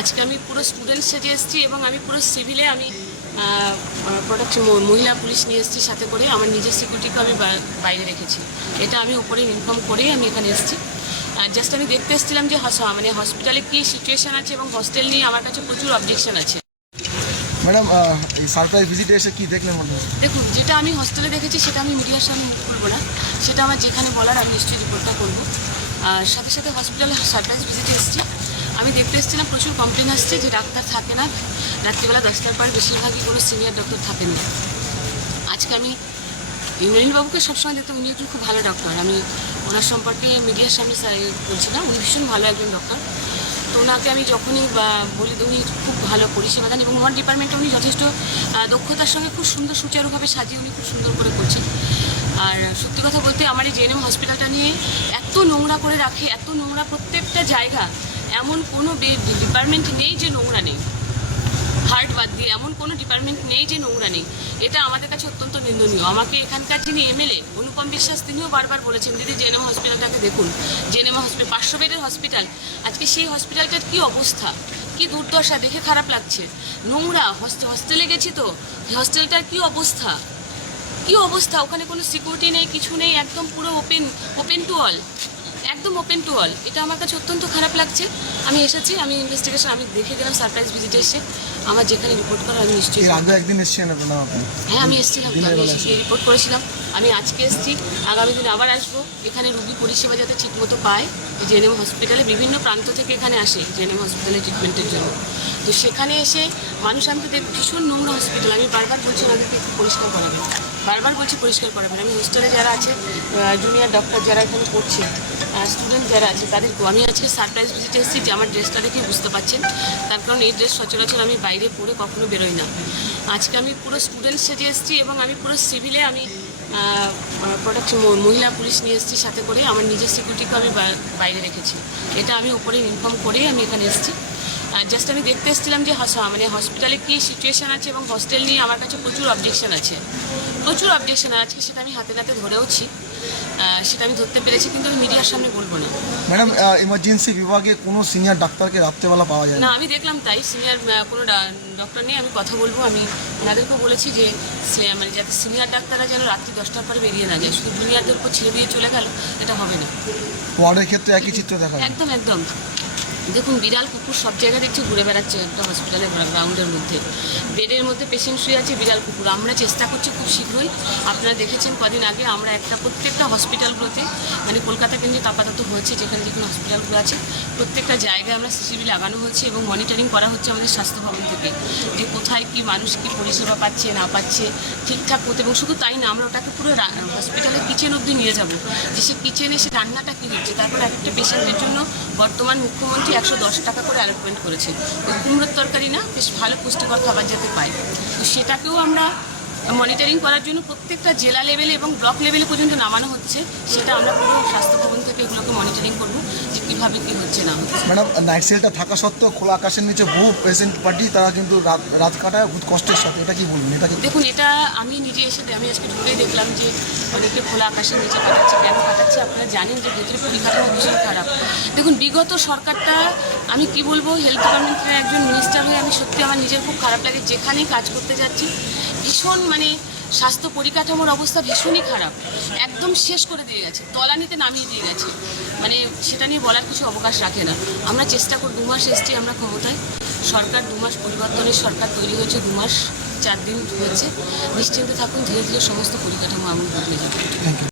আজকে আমি পুরো স্টুডেন্ট সেজে এসেছি এবং আমি পুরো সিভিলে আমি প্রোটেকশন মহিলা পুলিশ নিয়ে এসেছি সাথে করে। আমার নিজের সিকিউরিটিকে আমি বাইরে রেখেছি। এটা আমি উপরে ইনফর্ম করেই আমি এখানে এসেছি। জাস্ট আমি দেখতে এসেছিলাম যে মানে হসপিটালে কী সিচুয়েশান আছে এবং হস্টেল নিয়ে আমার কাছে প্রচুর অবজেকশন আছে। ম্যাডাম, এই সারপ্রাইজ ভিজিটে এসে কি দেখলেন? দেখুন, যেটা আমি হস্টেলে দেখেছি সেটা আমি মিডিয়ার সামনে মুখ করবো না, সেটা আমার যেখানে বলার আমি নিশ্চয়ই রিপোর্টটা করবো। আর সাথে সাথে হসপিটালে সারপ্রাইজ ভিজিটে এসেছি। আমি দেখতে এসেছিলাম প্রচুর কমপ্লেন আসছে যে ডাক্তার থাকে না, রাত্রিবেলা 10টার পর বেশিরভাগই কোনো সিনিয়র ডক্টর থাকেন না। আজকে আমি ইন্দ্রনীলবাবুকে সবসময় দেখতাম, উনি একজন খুব ভালো ডক্টর। আমি ওনার সম্পর্কে মিডিয়ার সামনে বলছিলাম, উনি ভীষণ ভালো একজন ডক্টর। তো ওনাকে আমি যখনই বলি উনি খুব ভালো পরিষেবা দেন এবং ওনার ডিপার্টমেন্টে উনি যথেষ্ট দক্ষতার সঙ্গে খুব সুন্দর সুচারুভাবে সাজিয়ে উনি খুব সুন্দর করে করছেন। আর সত্যি কথা বলতে আমার এই জেএনএম হসপিটালটা নিয়ে এত নোংরা করে রাখে, এত নোংরা প্রত্যেকটা জায়গা, এমন কোনো ডিপার্টমেন্ট নেই যে নোংরা নেই। হার্ট বাদ দিয়ে এমন কোনো ডিপার্টমেন্ট নেই যে নোংরা নেই। এটা আমাদের কাছে অত্যন্ত নিন্দনীয়। আমাকে এখানকার যিনি এমএলএ অনুপম বিশ্বাস, তিনিও বারবার বলেছেন, দিদি জেএনএম হসপিটালটাকে দেখুন। জেএনএম হসপিটাল 500 বেডের হসপিটাল, আজকে সেই হসপিটালটার কী অবস্থা, কী দুর্দশা, দেখে খারাপ লাগছে। নোংরা হস্টেলে গেছি তো, হস্টেলটার কী অবস্থা, কী অবস্থা। ওখানে কোনো সিকিউরিটি নেই, কিছু নেই, একদম পুরো ওপেন টু অল, একদম ওপেন টু অল। এটা আমার কাছে অত্যন্ত খারাপ লাগছে। আমি এসেছি, আমি ইনভেস্টিগেশন আমি দেখে গেলাম সারপ্রাইজ ভিজিটে এসে। আমার যেখানে রিপোর্ট করা আমি নিশ্চয়ই একদিন এসেছেন আপনারা? হ্যাঁ, আমি এসেছিলাম, আমি রিপোর্ট করেছিলাম। আমি আজকে এসেছি, আগামী দিন আবার আসবো। এখানে রুগী পরিষেবা যাতে ঠিকমতো পায়। জেএনএম হসপিটালে বিভিন্ন প্রান্ত থেকে এখানে আসে জেএনএম হসপিটালে ট্রিটমেন্টের জন্য। তো সেখানে এসে মানুষ, আমি তো ভীষণ নোংরা হসপিটাল। আমি বারবার বলছি ওনাদেরকে পরিষ্কার করাবেন, বারবার বলছি পরিষ্কার করাবেন। আমি হোস্টেলে যারা আছে, জুনিয়র ডক্টর যারা এখানে পড়ছে, স্টুডেন্ট যারা আছে, তাদেরকেও আমি আজকে সারপ্রাইজ ভিজিটে এসেছি। যে আমার ড্রেসটা দেখে বুঝতে পারছেন, তার কারণ এই ড্রেস সচরাচর আমি বাইরে পরে কখনো বেরোই না। আজকে আমি পুরো স্টুডেন্ট সেজে এসেছি এবং আমি পুরো সিভিলে আমি প্রোটেকশন মহিলা পুলিশ নিয়ে এসেছি সাথে করে। আমার নিজের সিকিউরিটিকে আমি বাইরে রেখেছি। এটা আমি উপরে ইনফর্ম করেই আমি এখানে এসেছি। জাস্ট আমি দেখতে এসেছিলাম যে মানে হসপিটালে কী সিচুয়েশান আছে এবং হস্টেল নিয়ে আমার কাছে প্রচুর অবজেকশন আছে, প্রচুর অবজেকশন। আজকে সেটা আমি হাতে নাতে ধরেওছি, সেটা আমি ধরতে পেরেছি, কিন্তু আমি মিডিয়ার সামনে বলবো না। ম্যাডাম, ইমার্জেন্সি বিভাগে কোনো সিনিয়র ডাক্তারকে রাত্রেবেলা পাওয়া যায় না? আমি দেখলাম তাই, সিনিয়র কোনো ডক্টর নেই। আমি কথা বলবো, আমি ওনাদেরকেও বলেছি যে মানে যাতে সিনিয়র ডাক্তাররা যেন রাত্রি 10টার পরে বেরিয়ে না যায়, শুধু জুনিয়রদের উপর ছেড়ে দিয়ে চলে গেল, এটা হবে না। ওয়ার্ডের ক্ষেত্রে একই চিত্র দেখা যায়। একদম একদম। দেখুন, বিড়াল কুকুর সব জায়গায় দেখছি ঘুরে বেড়াচ্ছে একটা হসপিটালের গ্রাউন্ডের মধ্যে। বেডের মধ্যে পেশেন্ট শুয়ে আছে, বিড়াল কুকুর। আমরা চেষ্টা করছি খুব শীঘ্রই, আপনারা দেখেছেন কদিন আগে আমরা প্রত্যেকটা হসপিটালগুলোতে, মানে কলকাতা কেন্দ্রিক আপাতত হয়েছে, যেখানে যেখানে হসপিটালগুলো আছে প্রত্যেকটা জায়গায় আমরা সিসিটিভি লাগানো হচ্ছে এবং মনিটরিং করা হচ্ছে আমাদের স্বাস্থ্য ভবন থেকে, যে কোথায় কি মানুষ কি পরিষেবা পাচ্ছে না পাচ্ছে ঠিকঠাক করতে। এবং শুধু তাই না, আমরা ওটাকে পুরো হসপিটালের কিচেন অবধি নিয়ে যাব, যে সে কিচেনে সে রান্নাটা কী হচ্ছে। তারপর একটা পেশেন্টের জন্য বর্তমান মুখ্যমন্ত্রী 110 টাকা করে অ্যালটমেন্ট করেছে, ওই কুমড়োর তরকারি না, বেশ ভালো পুষ্টিকর খাবার যাতে পায়। তো সেটাকেও আমরা মনিটরিং করার জন্য প্রত্যেকটা জেলা লেভেলে এবং ব্লক লেভেলে পর্যন্ত নামানো হচ্ছে। সেটা আমরা পুরো স্বাস্থ্য ভবন থেকে এগুলোকে মনিটরিং করবো যে কীভাবে কী হচ্ছে না হচ্ছে। ম্যাডাম, নাইট সেলটা থাকা সত্ত্বেও খোলা আকাশের নিচে বহু পেশেন্ট পার্টি তারা কিন্তু রাত কাটায় খুব কষ্টের সাথে, এটা কি বলবেন? এটা দেখুন, এটা আমি নিজে এসে আমি আজকে ঢুকেই দেখলাম যে অনেকে খোলা আকাশের নিচে কাটাচ্ছে। কেন কাটাচ্ছে আপনারা জানেন যে ভেতরে পরিকাঠামো ভীষণ খারাপ। দেখুন, বিগত সরকারটা, আমি কি বলবো, হেলথ ডিপার্টমেন্টের একজন মিনিস্টার হয়ে আমি সত্যি আমার নিজের খুব খারাপ লাগে। যেখানেই কাজ করতে যাচ্ছি ভীষণ মানে স্বাস্থ্য পরিকাঠামোর অবস্থা ভীষণই খারাপ, একদম শেষ করে দিয়ে গেছে, তলানিতে নামিয়ে দিয়ে গেছে। মানে সেটা নিয়ে বলার কিছু অবকাশ রাখে না। আমরা চেষ্টা করি, 2 মাস এসছি আমরা ক্ষমতায়, সরকার 2 মাস পরিবর্তনের সরকার তৈরি হয়েছে, 2 মাস 4 দিন হয়েছে। নিশ্চিন্তে থাকুন, ধীরে ধীরে সমস্ত পরিকাঠামো আমরা বদলে যাবে। Thank you.